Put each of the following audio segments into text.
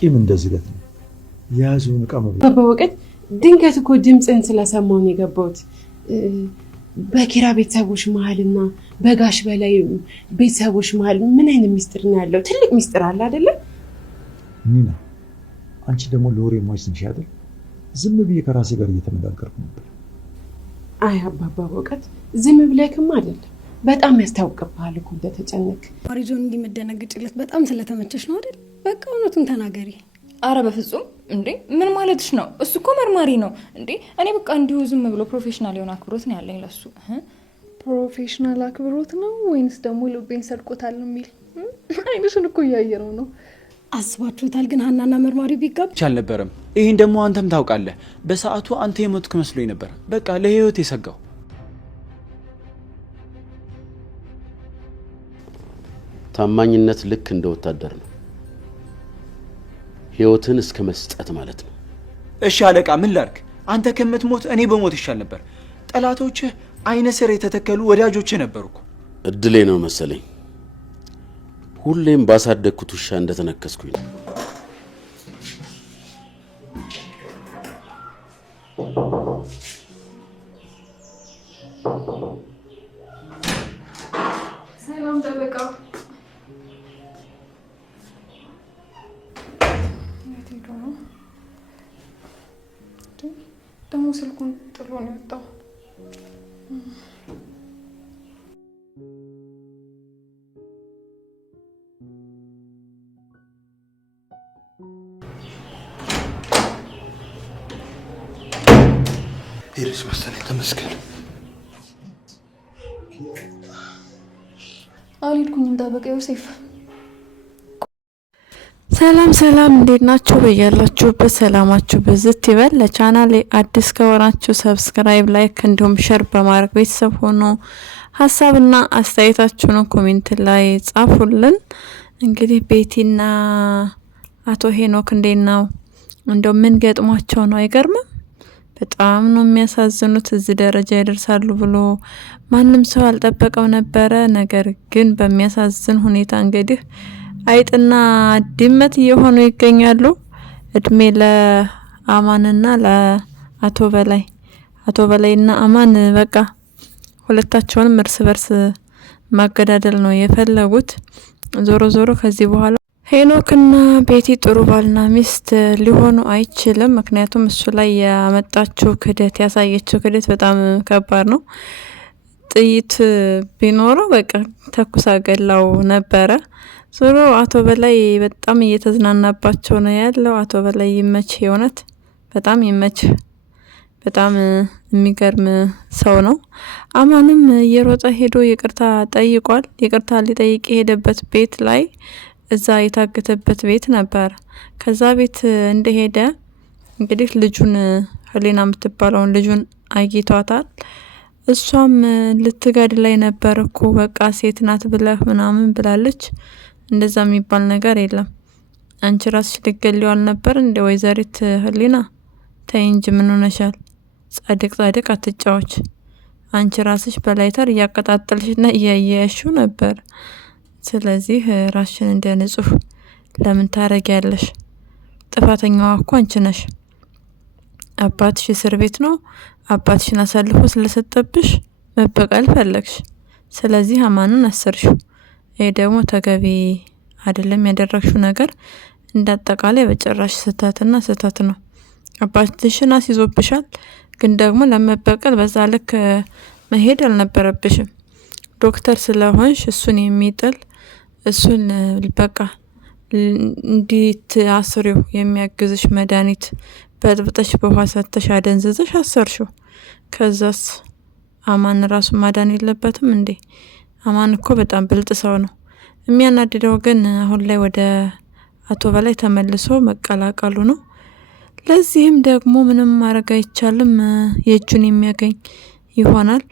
ቂም እንደዝገት ነው ያዙን ቀመብ በወቀት ድንገት እኮ ድምጽን ስለሰማው ነው የገባሁት። በኪራ ቤተሰቦች መሀልና በጋሽ በላይ ቤተሰቦች መሀል ምን አይነት ሚስጥር ነው ያለው? ትልቅ ሚስጥር አለ አይደለ? ኒና አንቺ ደግሞ ለወሬ ማይስ ነሽ አይደል? ዝም ብዬ ከራሴ ጋር እየተነጋገርኩ ነበር። አይ አባባ ወቀት ዝም ብለህም አይደለም፣ በጣም ያስታውቅብሃል እኮ እንደተጨነቅ። ማሪዞን እንዲመደነግጭለት በጣም ስለተመቸሽ ነው አይደል? በቃ እውነቱን ተናገሪ። አረ በፍጹም እንዴ! ምን ማለትሽ ነው? እሱ እኮ መርማሪ ነው እንዴ! እኔ በቃ እንዲሁ ዝም ብሎ ፕሮፌሽናል የሆነ አክብሮት ነው ያለኝ ለሱ። ፕሮፌሽናል አክብሮት ነው ወይንስ ደግሞ ልቤን ሰርቆታል የሚል? አይንሽን እኮ እያየነው ነው። አስባችሁታል? ግን ሀናና መርማሪ ቢጋቡ አልነበረም። ይሄን ደግሞ አንተም ታውቃለህ። በሰዓቱ አንተ የሞትክ መስሎኝ ነበር። በቃ ለህይወት የሰጋው። ታማኝነት ልክ እንደ ወታደር ነው፣ ህይወትን እስከ መስጠት ማለት ነው። እሺ አለቃ ምን ላድርግ? አንተ ከምትሞት እኔ በሞት ይሻል ነበር። ጠላቶችህ አይነ ስር የተተከሉ ወዳጆችህ ነበሩኩ። እድሌ ነው መሰለኝ። ሁሌም ባሳደግኩት ውሻ እንደተነከስኩኝ ነው። ሰላም ጠበቃ። ደግሞ ስልኩን ጥሎ ነው የወጣው። ሄድሽ መሰለኝ። ተመስገን። አልሄድኩኝም ጠበቃ ዮሴፍ። ሰላም ሰላም፣ እንዴት ናችሁ? በያላችሁበት ሰላማችሁ ብዝት ይበል። ለቻናሌ አዲስ ከሆናችሁ ሰብስክራይብ፣ ላይክ እንዲሁም ሼር በማድረግ ቤተሰብ ሆኖ ሀሳብና አስተያየታችሁን ኮሜንት ላይ ጻፉልን። እንግዲህ ቤቲና አቶ ሄኖክ እንዴት ነው? እንደው ምን ገጥሟቸው ነው? አይገርምም? በጣም ነው የሚያሳዝኑት። እዚህ ደረጃ ይደርሳሉ ብሎ ማንም ሰው አልጠበቀው ነበረ። ነገር ግን በሚያሳዝን ሁኔታ እንግዲህ አይጥና ድመት እየሆኑ ይገኛሉ። እድሜ ለአማንና ለአቶ በላይ። አቶ በላይና አማን በቃ ሁለታቸውንም እርስ በርስ ማገዳደል ነው የፈለጉት። ዞሮ ዞሮ ከዚህ በኋላ ሄኖክና ቤቲ ጥሩ ባልና ሚስት ሊሆኑ አይችልም። ምክንያቱም እሱ ላይ ያመጣችው ክደት፣ ያሳየችው ክደት በጣም ከባድ ነው። ጥይት ቢኖረው በቃ ተኩሳ ገላው ነበረ። ዞሮ አቶ በላይ በጣም እየተዝናናባቸው ነው ያለው። አቶ በላይ ይመች፣ የእውነት በጣም ይመች። በጣም የሚገርም ሰው ነው። አማንም እየሮጠ ሄዶ ይቅርታ ጠይቋል። ይቅርታ ሊጠይቅ የሄደበት ቤት ላይ እዛ የታገተበት ቤት ነበር። ከዛ ቤት እንደሄደ እንግዲህ ልጁን ህሊና የምትባለውን ልጁን አግኝቷታል። እሷም ልትገድላይ ነበር እኮ በቃ ሴት ናት ብለህ ምናምን ብላለች። እንደዛ የሚባል ነገር የለም። አንቺ ራስሽ ልትገሊው አልነበር እንደ ወይዘሪት ህሊና? ተይ እንጂ ምን ሆነሻል? ጻድቅ ጻድቅ አትጫዎች። አንቺ ራስሽ በላይተር እያቀጣጠልሽና እያያያሽው ነበር። ስለዚህ ራስሽን እንደ ንጹህ ለምን ታረጊያለሽ? ጥፋተኛዋ እኮ አንቺ ነሽ። አባትሽ እስር ቤት ነው። አባትሽን አሳልፎ ስለሰጠብሽ መበቀል ፈለግሽ። ስለዚህ አማንን አሰርሽው። ይሄ ደግሞ ተገቢ አይደለም። ያደረግሽው ነገር እንዳጠቃላይ በጭራሽ ስህተትና ስህተት ነው። አባትሽን አስይዞብሻል፣ ግን ደግሞ ለመበቀል በዛ ልክ መሄድ አልነበረብሽም። ዶክተር ስለሆንሽ እሱን የሚጥል እሱን በቃ እንዲት አስሪው የሚያግዝሽ መድኃኒት በጥብጠሽ በውሃ ሰተሽ አደንዝዘሽ አሰርሽው። ከዛስ አማን ራሱ ማዳን የለበትም እንዴ? አማን እኮ በጣም ብልጥ ሰው ነው። የሚያናድደው ግን አሁን ላይ ወደ አቶ በላይ ተመልሶ መቀላቀሉ ነው። ለዚህም ደግሞ ምንም ማድረግ አይቻልም። የእጁን የሚያገኝ ይሆናል።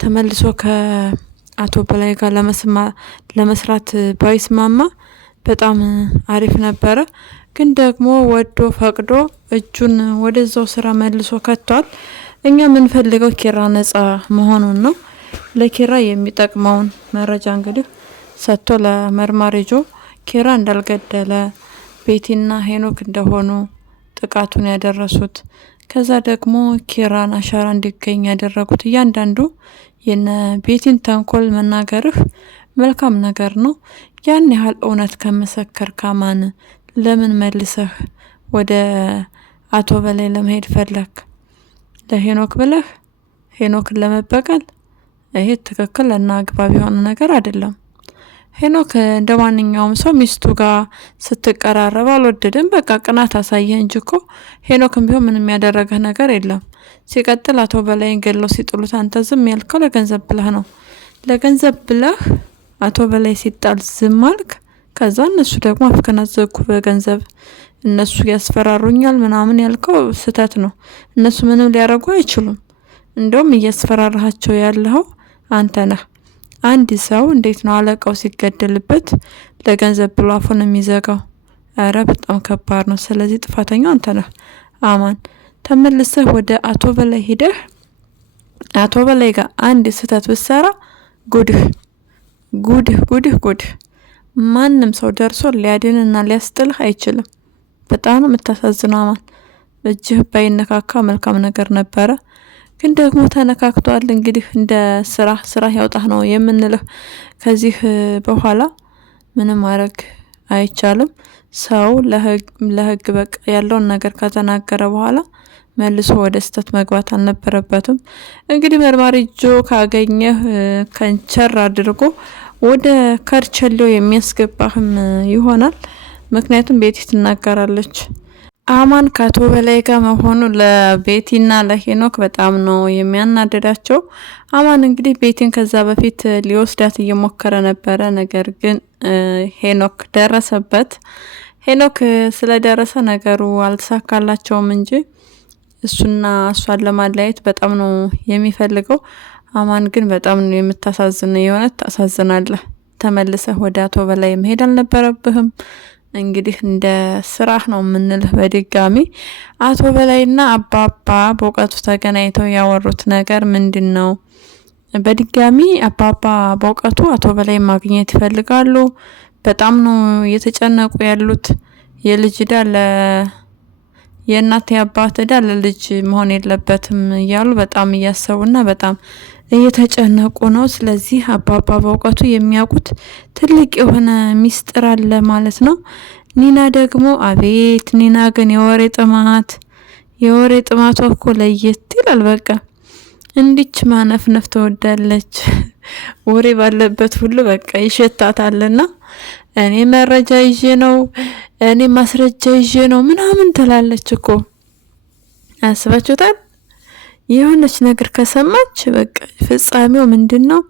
ተመልሶ ከአቶ በላይ ጋር ለመስራት ባይስማማ በጣም አሪፍ ነበረ። ግን ደግሞ ወዶ ፈቅዶ እጁን ወደዛው ስራ መልሶ ከቷል። እኛ የምንፈልገው ኪራ ነጻ መሆኑን ነው። ለኪራ የሚጠቅመውን መረጃ እንግዲህ ሰጥቶ ለመርማሪ ጆ ኪራ እንዳልገደለ ቤቲና ሄኖክ እንደሆኑ ጥቃቱን ያደረሱት። ከዛ ደግሞ ኪራን አሻራ እንዲገኝ ያደረጉት እያንዳንዱ የነ ቤቲን ተንኮል መናገርህ መልካም ነገር ነው። ያን ያህል እውነት ከመሰከር ካማን ለምን መልሰህ ወደ አቶ በላይ ለመሄድ ፈለክ? ለሄኖክ ብለህ ሄኖክን ለመበቀል? ይሄ ትክክል እና አግባብ የሆነ ነገር አይደለም። ሄኖክ እንደ ማንኛውም ሰው ሚስቱ ጋር ስትቀራረብ አልወደድም። በቃ ቅናት አሳየ እንጂ እኮ ሄኖክም ቢሆን ምንም ያደረገህ ነገር የለም። ሲቀጥል አቶ በላይን ገለው ሲጥሉት አንተ ዝም ያልከው ለገንዘብ ብለህ ነው። ለገንዘብ ብለህ አቶ በላይ ሲጣል ዝም አልክ። ከዛ እነሱ ደግሞ አፍከናዘጉ በገንዘብ እነሱ ያስፈራሩኛል ምናምን ያልከው ስህተት ነው። እነሱ ምንም ሊያረጉ አይችሉም። እንደውም እያስፈራራቸው ያለው አንተ ነህ። አንድ ሰው እንዴት ነው አለቃው ሲገደልበት ለገንዘብ ብሎ አፉን የሚዘጋው? አረ በጣም ከባድ ነው። ስለዚህ ጥፋተኛው አንተ ነህ። አማን ተመልሰህ ወደ አቶ በላይ ሄደህ አቶ በላይ ጋር አንድ ስህተት ብትሰራ ጉድህ ጉድህ ጉድህ ጉድህ። ማንም ሰው ደርሶ ሊያድንና ሊያስጥልህ አይችልም። በጣም ነው የምታሳዝነው አማን። እጅህ ባይነካካ መልካም ነገር ነበረ፣ ግን ደግሞ ተነካክቷል። እንግዲህ እንደ ስራ ያውጣህ ነው የምንልህ። ከዚህ በኋላ ምንም ማድረግ አይቻልም። ሰው ለህግ በቃ ያለውን ነገር ከተናገረ በኋላ መልሶ ወደ ስህተት መግባት አልነበረበትም። እንግዲህ መርማሪ ጆ ካገኘህ ከንቸር አድርጎ ወደ ከርቸሌው የሚያስገባህም ይሆናል። ምክንያቱም ቤቲ ትናገራለች። አማን ከአቶ በላይ ጋር መሆኑ ለቤቲና ለሄኖክ በጣም ነው የሚያናደዳቸው። አማን እንግዲህ ቤቲን ከዛ በፊት ሊወስዳት እየሞከረ ነበረ። ነገር ግን ሄኖክ ደረሰበት። ሄኖክ ስለደረሰ ነገሩ አልተሳካላቸውም እንጂ እሱና እሷን ለማለያየት በጣም ነው የሚፈልገው። አማን ግን በጣም ነው የምታሳዝነው። የሆነ ታሳዝናለህ። ተመልሰህ ወደ አቶ በላይ መሄድ አልነበረብህም። እንግዲህ እንደ ስራህ ነው የምንልህ። በድጋሚ አቶ በላይና አባባ በእውቀቱ ተገናኝተው ያወሩት ነገር ምንድን ነው? በድጋሚ አባባ በእውቀቱ አቶ በላይ ማግኘት ይፈልጋሉ። በጣም ነው እየተጨነቁ ያሉት። የልጅ ዕዳ የእናት የአባት ዕዳ ለልጅ መሆን የለበትም እያሉ በጣም እያሰቡና በጣም እየተጨነቁ ነው። ስለዚህ አባባ በእውቀቱ የሚያውቁት ትልቅ የሆነ ሚስጥር አለ ማለት ነው። ኒና ደግሞ አቤት ኒና ግን የወሬ ጥማቷ እኮ ለየት ይላል። በቃ እንዲች ማነፍነፍ ትወዳለች። ወሬ ባለበት ሁሉ በቃ ይሸታታልና እኔ መረጃ ይዤ ነው፣ እኔ ማስረጃ ይዤ ነው ምናምን ትላለች እኮ። አስባችሁታል? የሆነች ነገር ከሰማች በቃ ፍጻሜው ምንድነው?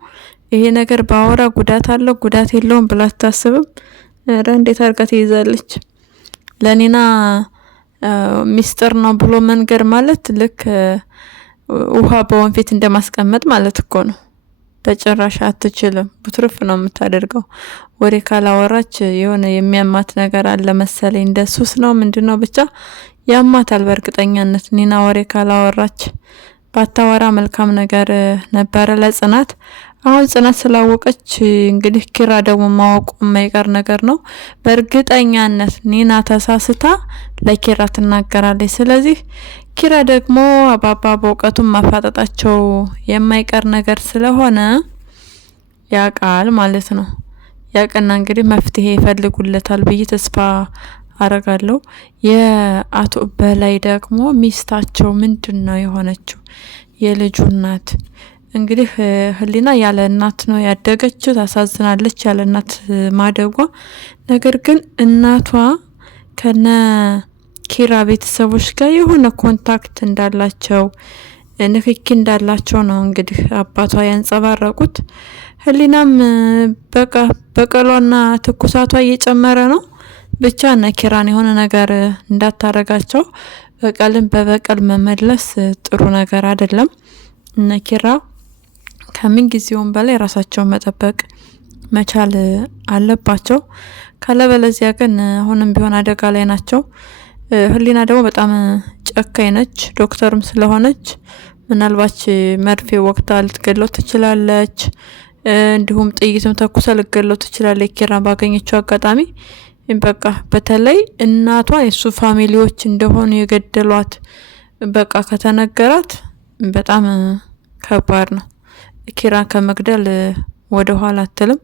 ይሄ ነገር ባወራ ጉዳት አለው ጉዳት የለውም ብላ አታስብም። ኧረ እንዴት አድርጋ ትይዛለች። ለኒና ሚስጥር ነው ብሎ መንገር ማለት ልክ ውሃ በወንፊት እንደማስቀመጥ ማለት እኮ ነው። በጭራሽ አትችልም። ቡትርፍ ነው የምታደርገው። ወሬ ካላወራች የሆነ የሚያማት ነገር አለ መሰለኝ። እንደሱስ ነው ምንድነው ብቻ ያማታል በእርግጠኛነት ኒና ወሬ ካላወራች። ባታወራ መልካም ነገር ነበረ ለጽናት። አሁን ጽናት ስላወቀች እንግዲህ ኪራ ደግሞ ማወቁ የማይቀር ነገር ነው። በእርግጠኛነት ኒና ተሳስታ ለኪራ ትናገራለች። ስለዚህ ኪራ ደግሞ አባባ በእውቀቱም ማፋጠጣቸው የማይቀር ነገር ስለሆነ ያቃል ማለት ነው። ያቀና እንግዲህ መፍትሄ ይፈልጉለታል ብዬ ተስፋ አረጋለሁ። የአቶ በላይ ደግሞ ሚስታቸው ምንድነው የሆነችው? የልጁ እናት እንግዲህ ህሊና ያለ እናት ነው ያደገችው። ታሳዝናለች ያለ እናት ማደጓ። ነገር ግን እናቷ ከነ ኪራ ቤተሰቦች ጋር የሆነ ኮንታክት እንዳላቸው ንክኪ እንዳላቸው ነው እንግዲህ አባቷ ያንጸባረቁት። ህሊናም በቃ በቀሏና ትኩሳቷ እየጨመረ ነው። ብቻ እነ ኪራን የሆነ ነገር እንዳታረጋቸው። በቀልን በበቀል መመለስ ጥሩ ነገር አይደለም። እነ ኪራ ከምን ጊዜውም በላይ ራሳቸውን መጠበቅ መቻል አለባቸው። ካለበለዚያ ግን አሁንም ቢሆን አደጋ ላይ ናቸው። ህሊና ደግሞ በጣም ጨካኝ ነች። ዶክተርም ስለሆነች ምናልባት መርፌ ወቅታ ልትገለው ትችላለች። እንዲሁም ጥይትም ተኩሳ ልትገለው ትችላለች ኪራን ባገኘችው አጋጣሚ። በቃ በተለይ እናቷ የሱ ፋሚሊዎች እንደሆኑ የገደሏት በቃ ከተነገራት በጣም ከባድ ነው። ኪራ ከመግደል ወደ ኋላ አትልም።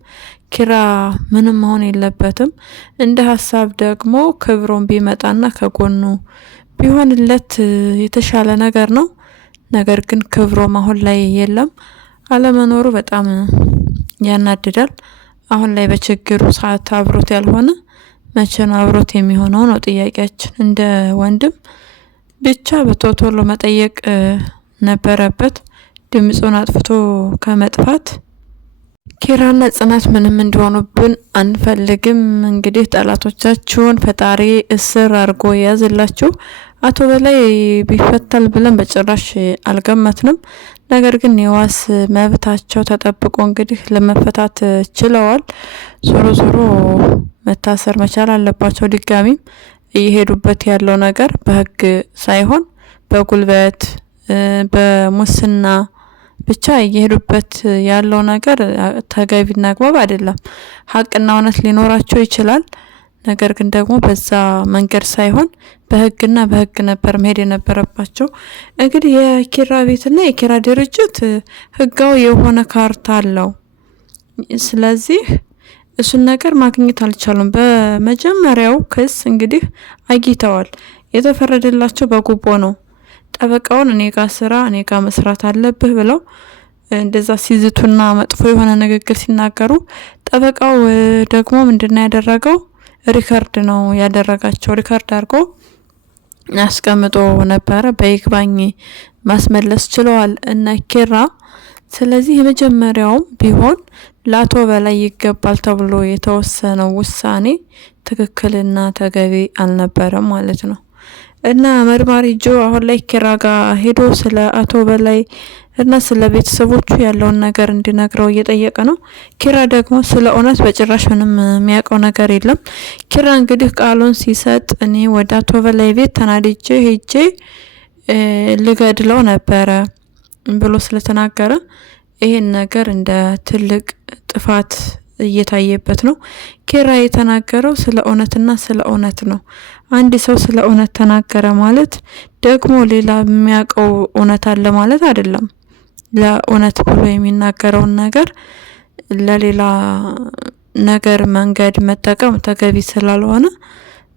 ኪራ ምንም መሆን የለበትም። እንደ ሀሳብ ደግሞ ክብሮም ቢመጣና ከጎኑ ቢሆንለት የተሻለ ነገር ነው። ነገር ግን ክብሮም አሁን ላይ የለም። አለመኖሩ በጣም ያናድዳል። አሁን ላይ በችግሩ ሰዓት አብሮት ያልሆነ መቼ ነው አብሮት የሚሆነው ነው ጥያቄያችን። እንደ ወንድም ብቻ በቶቶሎ መጠየቅ ነበረበት ድምጹን አጥፍቶ ከመጥፋት። ኪራና ጽናት ምንም እንደሆኑብን አንፈልግም። እንግዲህ ጠላቶቻችሁን ፈጣሪ እስር አድርጎ የያዝላችሁ። አቶ በላይ ቢፈታል ብለን በጭራሽ አልገመትንም። ነገር ግን የዋስ መብታቸው ተጠብቆ እንግዲህ ለመፈታት ችለዋል። ዞሮ ዞሮ መታሰር መቻል አለባቸው። ድጋሚም እየሄዱበት ያለው ነገር በህግ ሳይሆን በጉልበት በሙስና ብቻ እየሄዱበት ያለው ነገር ተገቢና አግባብ አይደለም። ሀቅና እውነት ሊኖራቸው ይችላል። ነገር ግን ደግሞ በዛ መንገድ ሳይሆን በህግና በህግ ነበር መሄድ የነበረባቸው። እንግዲህ የኪራ ቤትና የኪራ ድርጅት ህጋዊ የሆነ ካርታ አለው። ስለዚህ እሱን ነገር ማግኘት አልቻሉም። በመጀመሪያው ክስ እንግዲህ አግኝተዋል። የተፈረደላቸው በጉቦ ነው። ጠበቃውን እኔ ጋር ስራ እኔ ጋር መስራት አለብህ ብለው እንደዛ ሲዝቱና መጥፎ የሆነ ንግግር ሲናገሩ ጠበቃው ደግሞ ምንድነው ያደረገው? ሪከርድ ነው ያደረጋቸው። ሪከርድ አድርጎ አስቀምጦ ነበረ። በይግባኝ ማስመለስ ችለዋል እነ ኪራ። ስለዚህ የመጀመሪያውም ቢሆን ለአቶ በላይ ይገባል ተብሎ የተወሰነው ውሳኔ ትክክልና ተገቢ አልነበረም ማለት ነው። እና መርማሪ ጆ አሁን ላይ ኪራ ጋር ሄዶ ስለ አቶ በላይ እና ስለ ቤተሰቦቹ ያለውን ነገር እንዲነግረው እየጠየቀ ነው። ኪራ ደግሞ ስለ እውነት በጭራሽ ምንም የሚያውቀው ነገር የለም። ኪራ እንግዲህ ቃሉን ሲሰጥ እኔ ወደ አቶ በላይ ቤት ተናድጄ ሄጄ ልገድለው ነበረ ብሎ ስለተናገረ ይሄን ነገር እንደ ትልቅ ጥፋት እየታየበት ነው። ኪራ የተናገረው ስለ እውነትና ስለ እውነት ነው። አንድ ሰው ስለ እውነት ተናገረ ማለት ደግሞ ሌላ የሚያውቀው እውነት አለ ማለት አይደለም። ለእውነት ብሎ የሚናገረውን ነገር ለሌላ ነገር መንገድ መጠቀም ተገቢ ስላልሆነ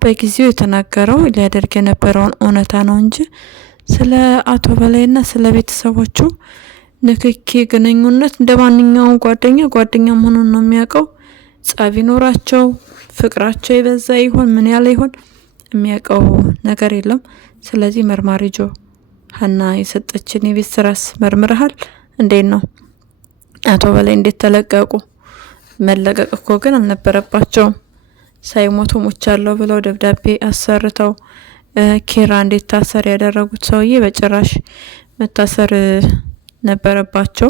በጊዜው የተናገረው ሊያደርግ የነበረውን እውነታ ነው እንጂ ስለ አቶ በላይና ስለ ቤተሰቦቹ ንክኪ ግንኙነት እንደ ማንኛውም ጓደኛ መሆኑን ነው የሚያውቀው። ጸብ ይኖራቸው ፍቅራቸው የበዛ ይሆን ምን ያለ ይሆን የሚያውቀው ነገር የለም። ስለዚህ መርማሪ ጆ ሀና የሰጠችን የቤት ስራስ መርምረሃል? እንዴት ነው አቶ በላይ እንዴት ተለቀቁ? መለቀቅ እኮ ግን አልነበረባቸውም። ሳይሞቱ ሞቻለሁ ብለው ደብዳቤ አሰርተው ኪራ እንዴት ታሰር ያደረጉት ሰውዬ በጭራሽ መታሰር ነበረባቸው።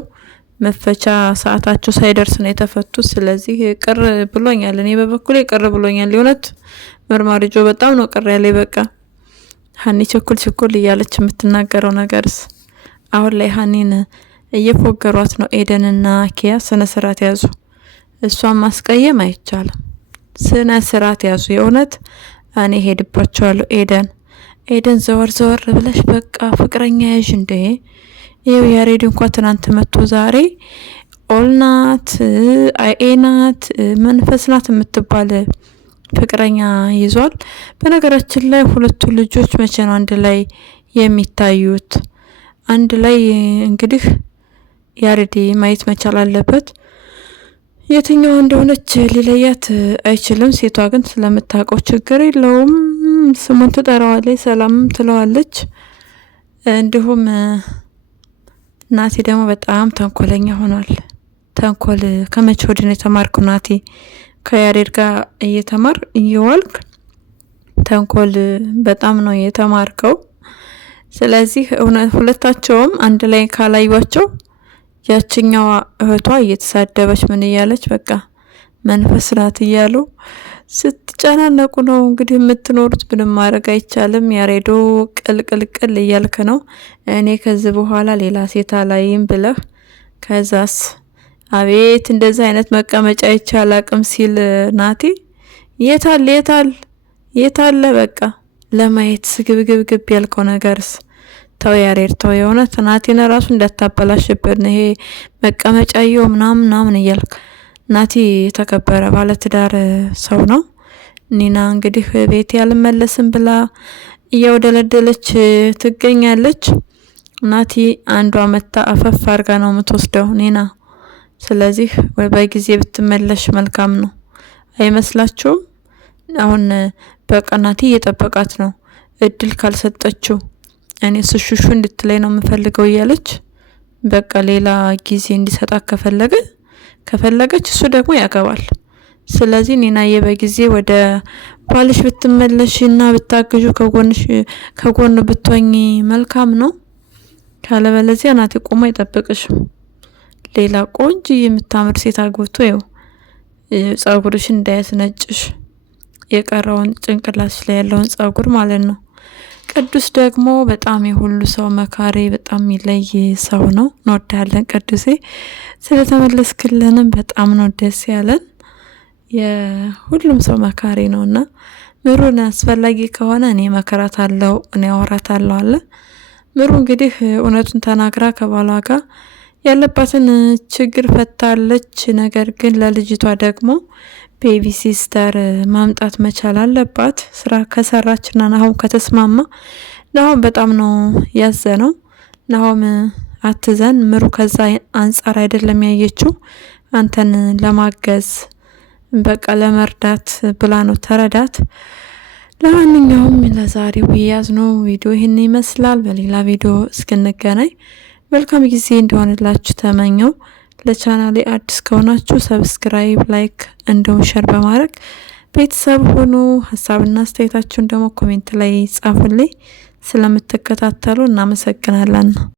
መፈቻ ሰዓታቸው ሳይደርስ ነው የተፈቱት። ስለዚህ ቅር ብሎኛል። እኔ በበኩሌ ቅር ብሎኛል። የእውነት መርማሪ ጆ በጣም ነው ቅር ያለኝ። በቃ ሀኒ ችኩል እያለች የምትናገረው ነገርስ አሁን ላይ ሀኒን እየፎገሯት ነው። ኤደንና ኪያ ስነ ስርዓት ያዙ። እሷን ማስቀየም አይቻልም። ስነ ስርዓት ያዙ። የእውነት እኔ ሄድባቸዋለሁ። ኤደን ዘወር ብለሽ በቃ ፍቅረኛ ያዥ እንደ ይኸው ያሬድ እንኳን ትናንት መጥቶ ዛሬ ኦልናት አይኤናት መንፈስናት የምትባል ፍቅረኛ ይዟል። በነገራችን ላይ ሁለቱ ልጆች መቼ ነው አንድ ላይ የሚታዩት? አንድ ላይ እንግዲህ ያሬድ ማየት መቻል አለበት። የትኛው እንደሆነች ሊለያት አይችልም። ሴቷ ግን ስለምታውቀው ችግር የለውም። ስሙን ትጠራዋለች፣ ሰላምም ትለዋለች። እንዲሁም ናቲ ደግሞ በጣም ተንኮለኛ ሆኗል። ተንኮል ከመቼ ወዲህ ነው የተማርከው ናቲ? ከያሬድ ጋር እየተማር እየዋልክ ተንኮል በጣም ነው የተማርከው። ስለዚህ ሁለታቸውም አንድ ላይ ካላዩቸው ያችኛዋ እህቷ እየተሳደበች ምን እያለች በቃ መንፈስ ናት እያሉ ስትጨናነቁ ነው እንግዲህ የምትኖሩት። ምንም ማድረግ አይቻልም። ያሬዶ ቅልቅልቅል እያልክ ነው። እኔ ከዚህ በኋላ ሌላ ሴት አላይም ብለህ ከዛስ አቤት እንደዚህ አይነት መቀመጫ ይቻል አቅም ሲል ናቲ የታለ በቃ ለማየት ስግብግብግብ ያልከው ነገርስ ተው ያሬድ ተው። የእውነት ናቲን ራሱ እንዳታበላሽብን ይሄ መቀመጫየው ምናምን እያልክ። ናቲ የተከበረ ባለትዳር ሰው ነው። ኒና እንግዲህ ቤት ያልመለስም ብላ እያወደለደለች ትገኛለች። ናቲ አንዷ መታ አፈፍ አርጋ ነው የምትወስደው ኒና። ስለዚህ በጊዜ ብትመለሽ መልካም ነው አይመስላችሁም? አሁን በቃ ናቲ እየጠበቃት ነው እድል ካልሰጠችው እኔ ስሹሹ እንድትለይ ነው የምፈልገው እያለች በቃ ሌላ ጊዜ እንዲሰጣት ከፈለገች እሱ ደግሞ ያገባል። ስለዚህ ኒናዬ በጊዜ ወደ ባልሽ ብትመለሽና ብታግዡ ከጎን ብትወኝ መልካም ነው። ካለበለዚያ ናቲ ቆሞ አይጠብቅሽም። ሌላ ቆንጆ የምታምር ሴት አግብቶ ይው ጸጉርሽ እንዳያስነጭሽ የቀረውን ጭንቅላትሽ ላይ ያለውን ጸጉር ማለት ነው። ቅዱስ ደግሞ በጣም የሁሉ ሰው መካሪ በጣም የሚለይ ሰው ነው። እንወዳለን ቅዱሴ። ስለተመለስክልንም በጣም ነው ደስ ያለን። የሁሉም ሰው መካሪ ነውና ምሩን አስፈላጊ ከሆነ እኔ መከራታለሁ እኔ አወራታለሁ አለ። ምሩ እንግዲህ እውነቱን ተናግራ ከባሏ ጋር ያለባትን ችግር ፈታለች። ነገር ግን ለልጅቷ ደግሞ ቤቢ ሲስተር ማምጣት መቻል አለባት። ስራ ከሰራችና ናሆም ከተስማማ ናሆም በጣም ነው ያዘነው። ናሆም አትዘን ምሩ ከዛ አንጻር አይደለም ያየችው አንተን ለማገዝ በቃ ለመርዳት ብላ ነው ተረዳት። ለማንኛውም ለዛሬው ያዝነው ቪዲዮ ይህን ይመስላል። በሌላ ቪዲዮ እስክንገናኝ መልካም ጊዜ እንደሆነላችሁ ተመኘው። ለቻናሌ አዲስ ከሆናችሁ ሰብስክራይብ፣ ላይክ እንዲሁም ሼር በማድረግ ቤተሰብ ሆኑ። ሀሳብና አስተያየታችሁን ደግሞ ኮሜንት ላይ ጻፉልኝ። ስለምትከታተሉ እናመሰግናለን።